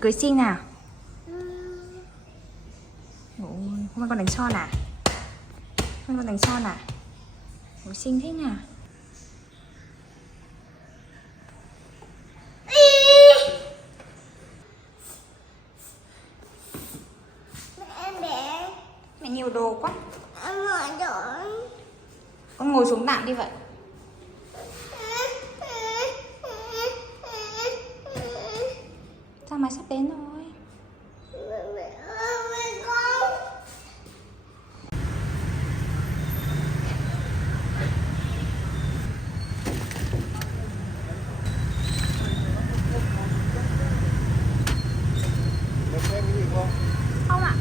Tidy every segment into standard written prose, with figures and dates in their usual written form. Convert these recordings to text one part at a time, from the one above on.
Cưới xin nào. Ôi, hôm nay con đánh son à? Hôm nay con đánh son à? Ôi, xinh thế nào. Mẹ nhiều đồ quá. Con ngồi xuống tạm đi vậy. Sao máy sắp đến rồi. Không ạ.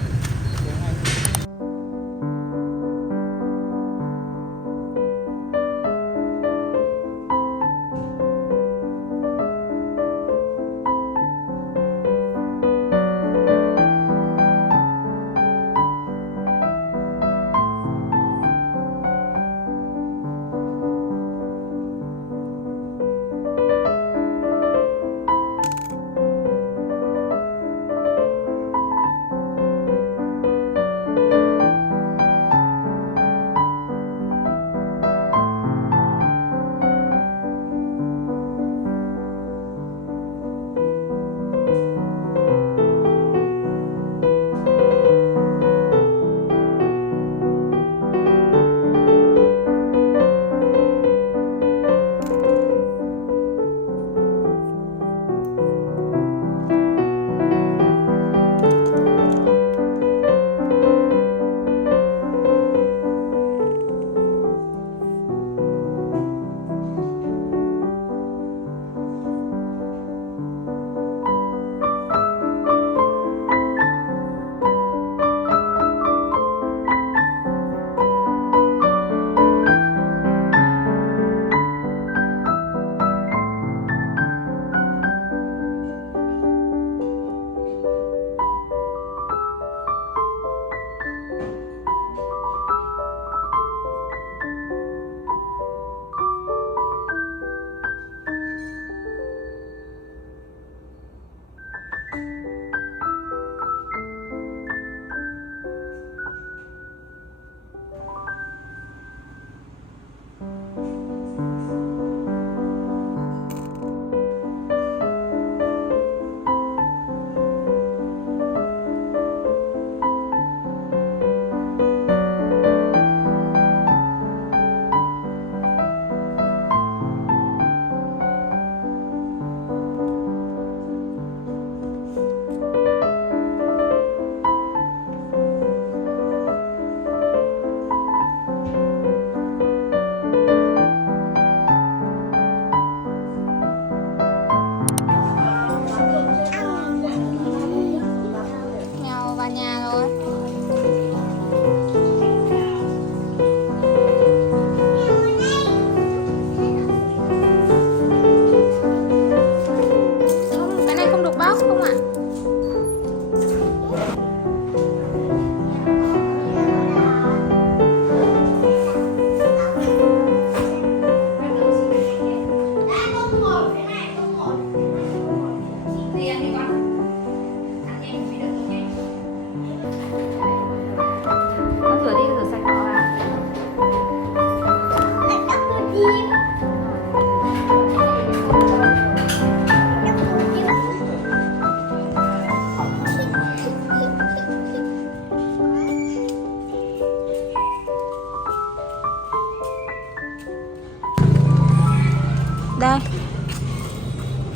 Đây,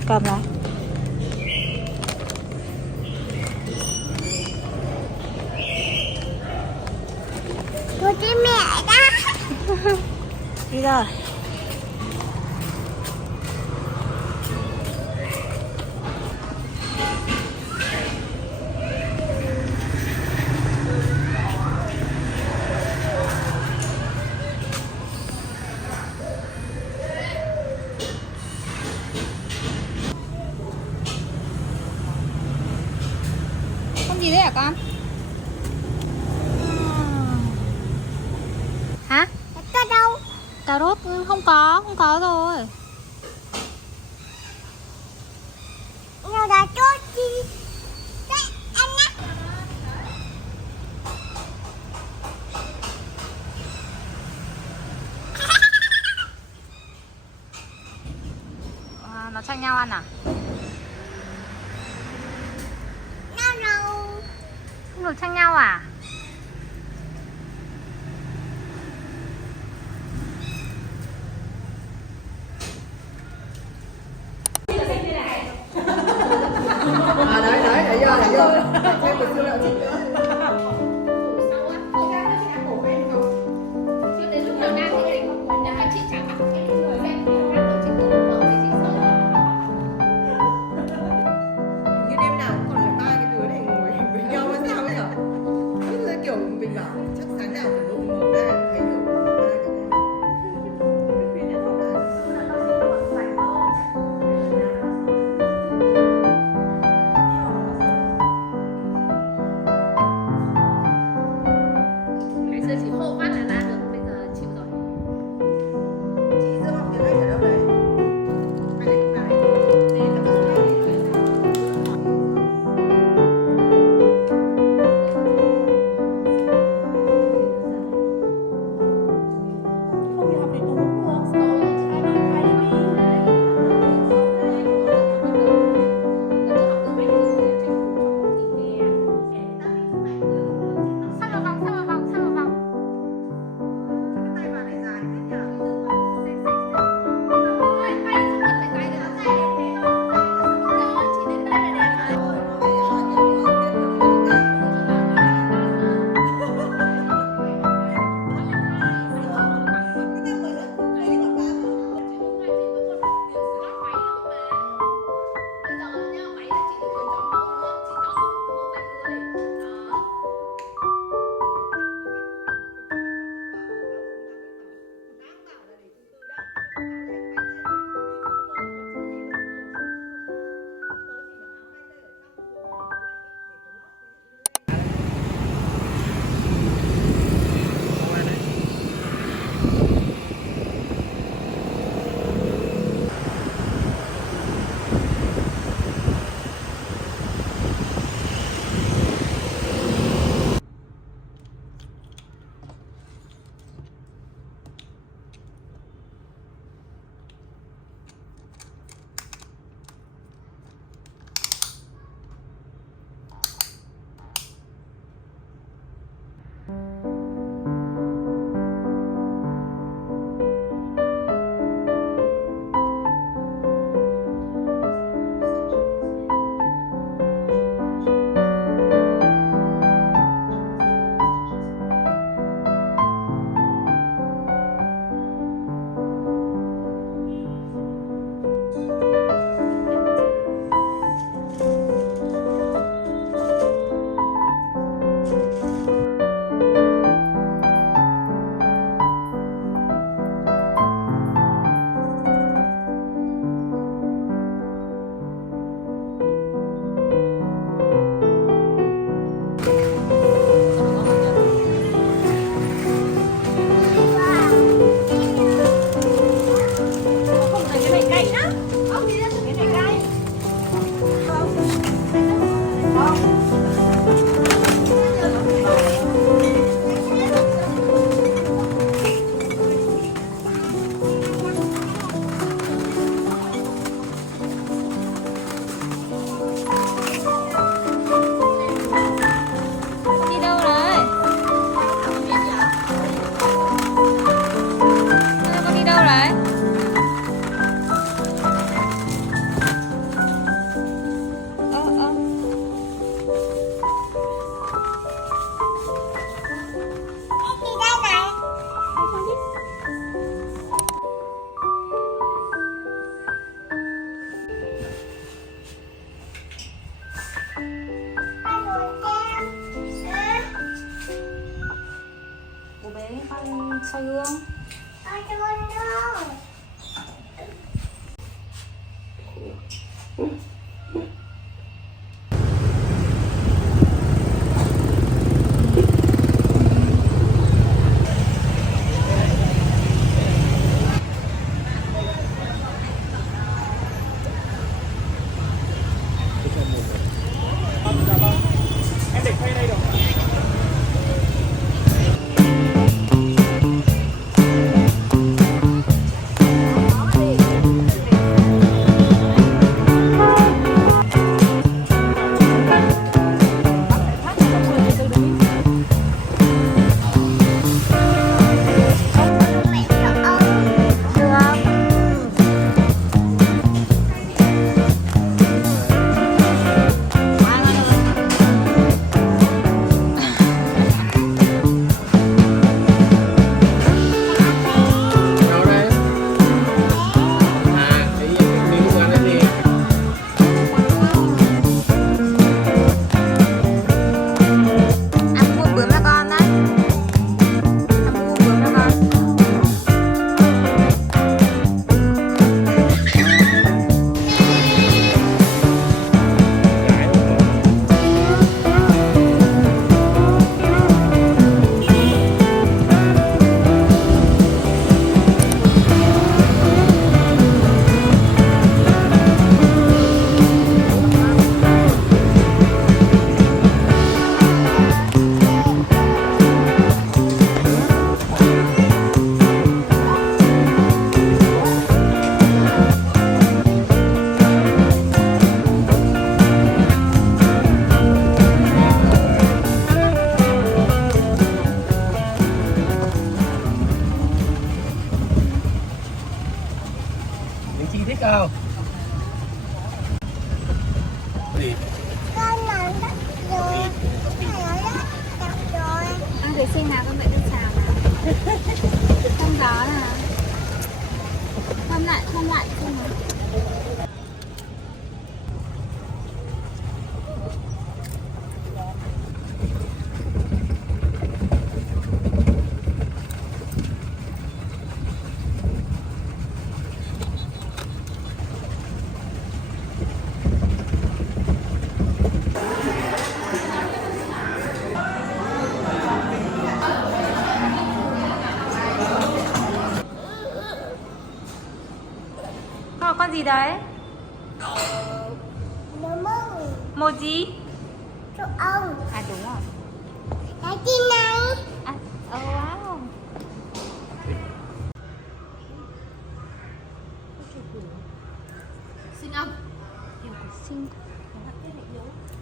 cầm lại. Cô đi mẹ đó. Đi rồi. Gì đấy hả con? Hả? Có đâu? Cà rốt không có rồi. Nào đã chốt đi. nhau ăn à? No. Không được tranh nhau à? Đấy, để vô. Thêm một xíu nữa, chút nữa. Như đêm nào cũng còn lại ba cái đứa này ngồi với nhau hay sao ấy nhở? Tức là kiểu mình bảo chắc sáng nào phải lúc ngủ ra thấy kiểu ba cái này. Cái khuyên không phải. Ngày xưa chỉ hô phát là ra được, bây giờ chịu rồi. Chị giữa học tiếng Anh ở đâu đấy? Hay là cũng này? Đến là có này. Không đi học thì tôi cũng được. Cái tay bà này dài thế nhở? Đi đâu đấy? Con đi đâu đấy? Đi đây này. Con ngồi xem. Bố bé con soi gương. Con cho con đâu. Em để quay đây được. hai loại xem nào. Con gì đấy? Nó mừng. Một gì? Chú ông. À đúng rồi. Cái gì này? À, wow. Xin ông. Xinh.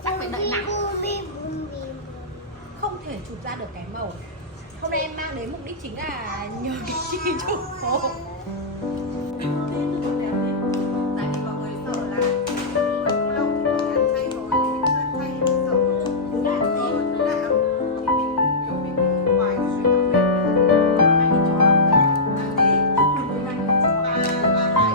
Chắc phải đợi nắng. Bim, bim, bim. Không thể chụp ra được cái màu. Hôm nay em mang đến mục đích chính là nhờ cái chi chụp hộ. Tại vì mọi người sợ là vẫn lâu thì mình ăn chay rồi, mình ăn chay mình sợ nó lạ thì mình kiểu mình bị ngoài suy nghĩ mình hay bị chó ăn đi và lại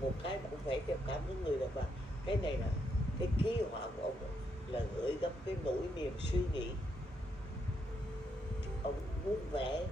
một cái cũng phải theo cảm với người đàn bà. Cái này là cái ký họa của ông là gửi gắm cái nỗi niềm suy nghĩ. Ông muốn vẽ